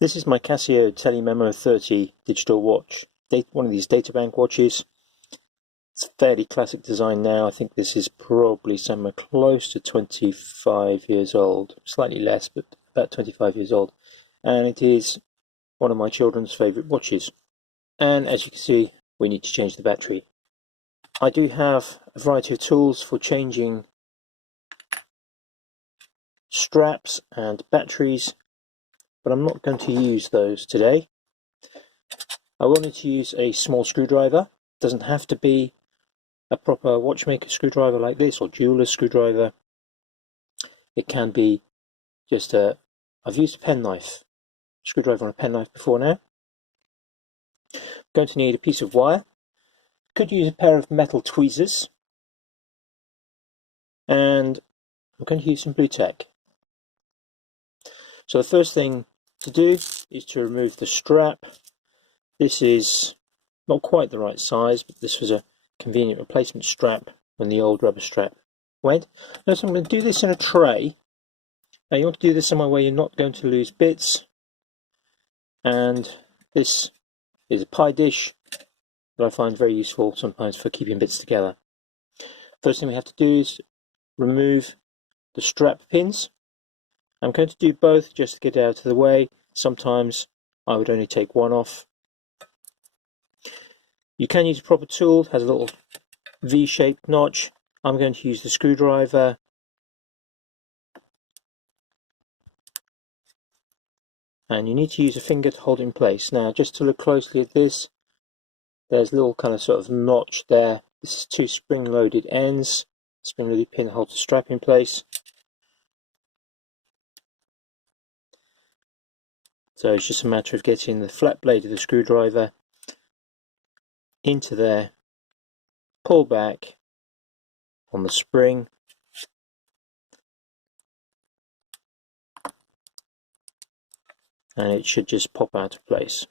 This is my Casio Telememo 30 digital watch, one of these databank watches. It's a fairly classic design now. I think this is probably somewhere close to 25 years old, slightly less, but about 25 years old. And it is one of my children's favourite watches. And as you can see, we need to change the battery. I do have a variety of tools for changing straps and batteries, but I'm not going to use those today. I will need to use a small screwdriver. It doesn't have to be a proper watchmaker screwdriver like this or jeweler's screwdriver. It can be just I've used a penknife, screwdriver on a penknife before now. I'm going to need a piece of wire. Could use a pair of metal tweezers. And I'm going to use some blue tack. So the first thing to do is to remove the strap. This is not quite the right size, but this was a convenient replacement strap when the old rubber strap went. Now, so I'm going to do this in a tray. Now you want to do this somewhere where you're not going to lose bits. And this is a pie dish that I find very useful sometimes for keeping bits together. First thing we have to do is remove the strap pins. I'm going to do both just to get it out of the way. Sometimes I would only take one off. You can use a proper tool, it has a little V-shaped notch. I'm going to use the screwdriver. And you need to use a finger to hold it in place. Now, just to look closely at this, there's a little kind of sort of notch there. This is two spring-loaded ends. Spring-loaded pin holds the strap in place. So it's just a matter of getting the flat blade of the screwdriver into there, pull back on the spring, and it should just pop out of place.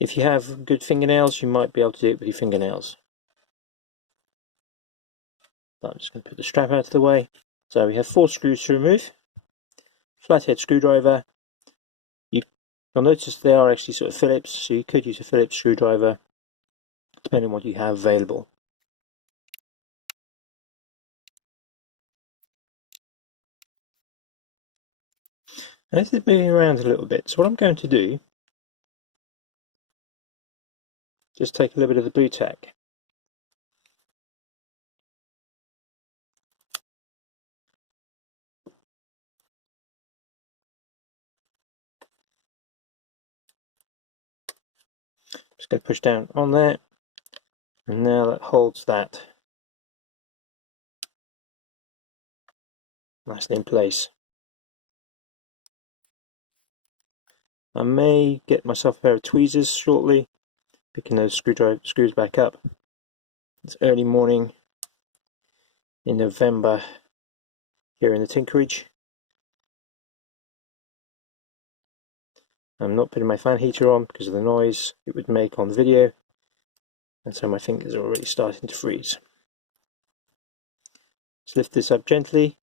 If you have good fingernails, you might be able to do it with your fingernails. But I'm just going to put the strap out of the way. So we have 4 screws to remove. Flathead screwdriver. You'll notice they are actually sort of Phillips, so you could use a Phillips screwdriver depending on what you have available. And this is moving around a little bit, so what I'm going to do, just take a little bit of the blue tack. Just going to push down on there, and now that holds that nicely in place. I may get myself a pair of tweezers shortly, picking those screws back up. It's early morning in November here in the Tinkerage. I'm not putting my fan heater on because of the noise it would make on the video, and so my fingers are already starting to freeze. Let's lift this up gently,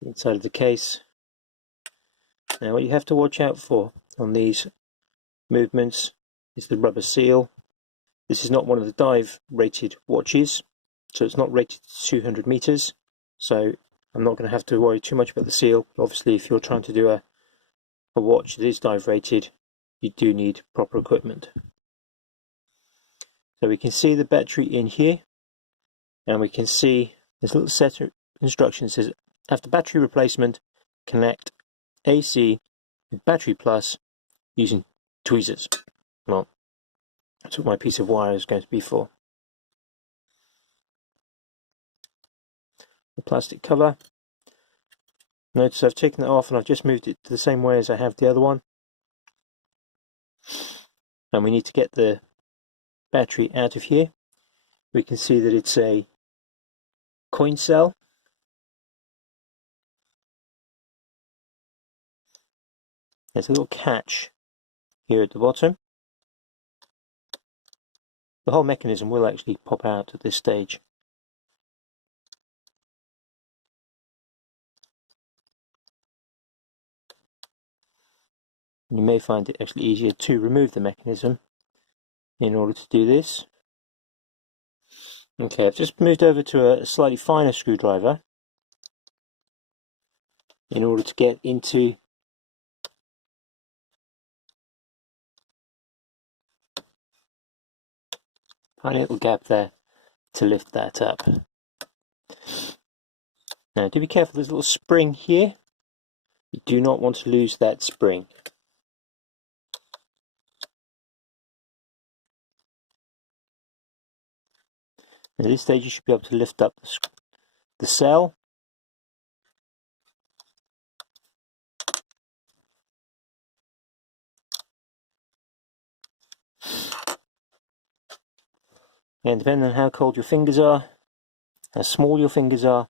inside of the case. Now what you have to watch out for on these movements is the rubber seal. This is not one of the dive rated watches, so it's not rated to 200 meters, so I'm not going to have to worry too much about the seal. But obviously if you're trying to do a watch that is dive rated, you do need proper equipment. So we can see the battery in here, and we can see this little set of instructions says after battery replacement, connect AC with battery plus using tweezers. Well, that's what my piece of wire is going to be for. The plastic cover. Notice I've taken it off and I've just moved it the same way as I have the other one. And we need to get the battery out of here. We can see that it's a coin cell. There's a little catch here at the bottom. The whole mechanism will actually pop out at this stage. You may find it actually easier to remove the mechanism in order to do this. Okay, I've just moved over to a slightly finer screwdriver in order to get into tiny little gap there to lift that up. Now do be careful, there's a little spring here. You do not want to lose that spring. At this stage you should be able to lift up the cell. And depending on how cold your fingers are, how small your fingers are,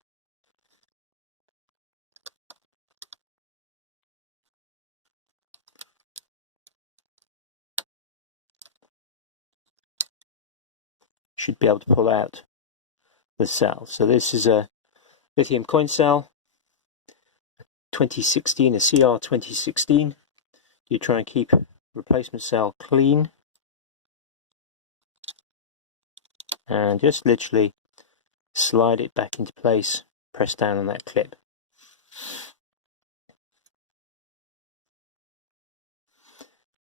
should be able to pull out the cell. So this is a lithium coin cell, 2016, a CR 2016. You try and keep replacement cell clean, and just literally slide it back into place, press down on that clip.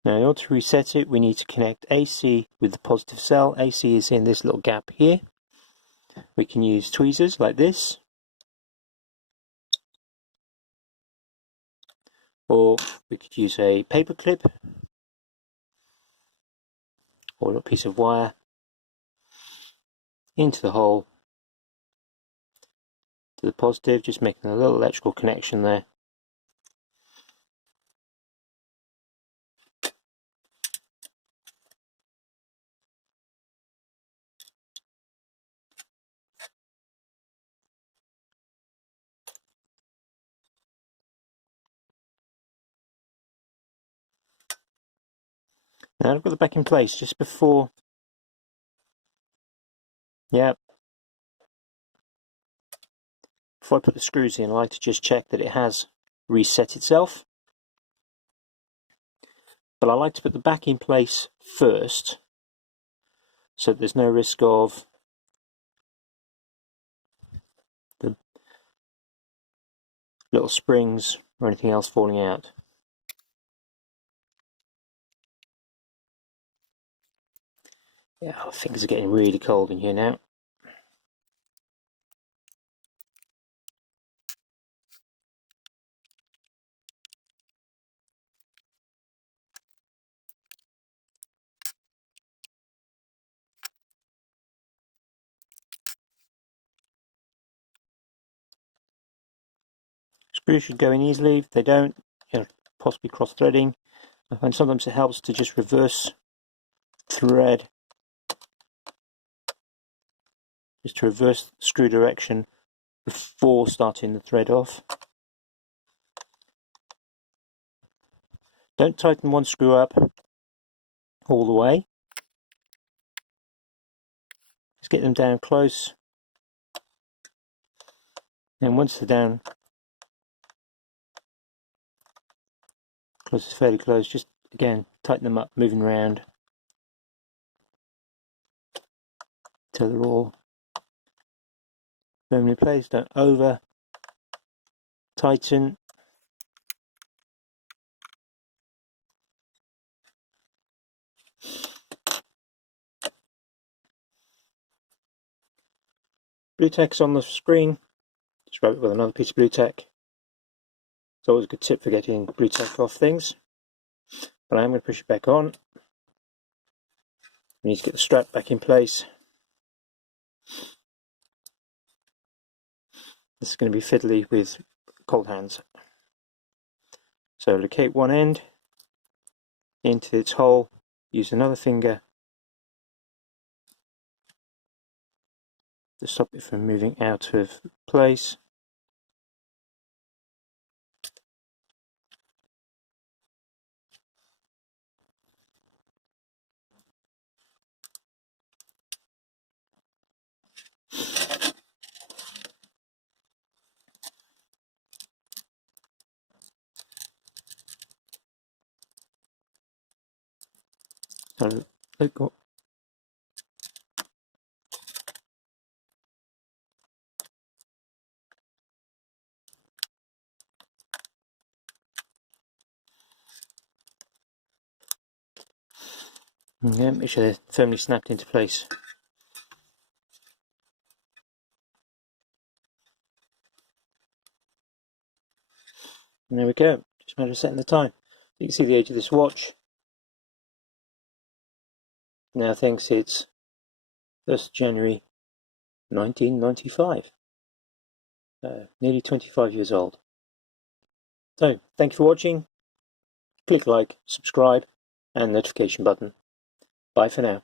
Now in order to reset it, we need to connect AC with the positive cell. AC is in this little gap here. We can use tweezers like this, or we could use a paperclip or a piece of wire into the hole to the positive, just making a little electrical connection there. Now I've got the back in place just before, before I put the screws in, I like to just check that it has reset itself. But I like to put the back in place first, so there's no risk of the little springs or anything else falling out. Yeah, our fingers are getting really cold in here now. Screws should go in easily. If they don't, possibly cross-threading. I find sometimes it helps to just reverse thread, just to reverse the screw direction before starting the thread off. Don't tighten one screw up all the way. Just get them down close, and once they're down close, fairly close, just again tighten them up, moving around till they're all firmly placed. Don't over tighten. Blue tack's on the screen. Just rub it with another piece of blue tack. It's always a good tip for getting blue tack off things. But I am going to push it back on. We need to get the strap back in place. This is going to be fiddly with cold hands. So locate one end into its hole, use another finger to stop it from moving out of place. Look. Yeah, make sure they're firmly snapped into place. And there we go. Just a matter of setting the time. You can see the age of this watch. Now thinks it's 1st January 1995. Nearly 25 years old. So, thank you for watching. Click like, subscribe, and notification button. Bye for now.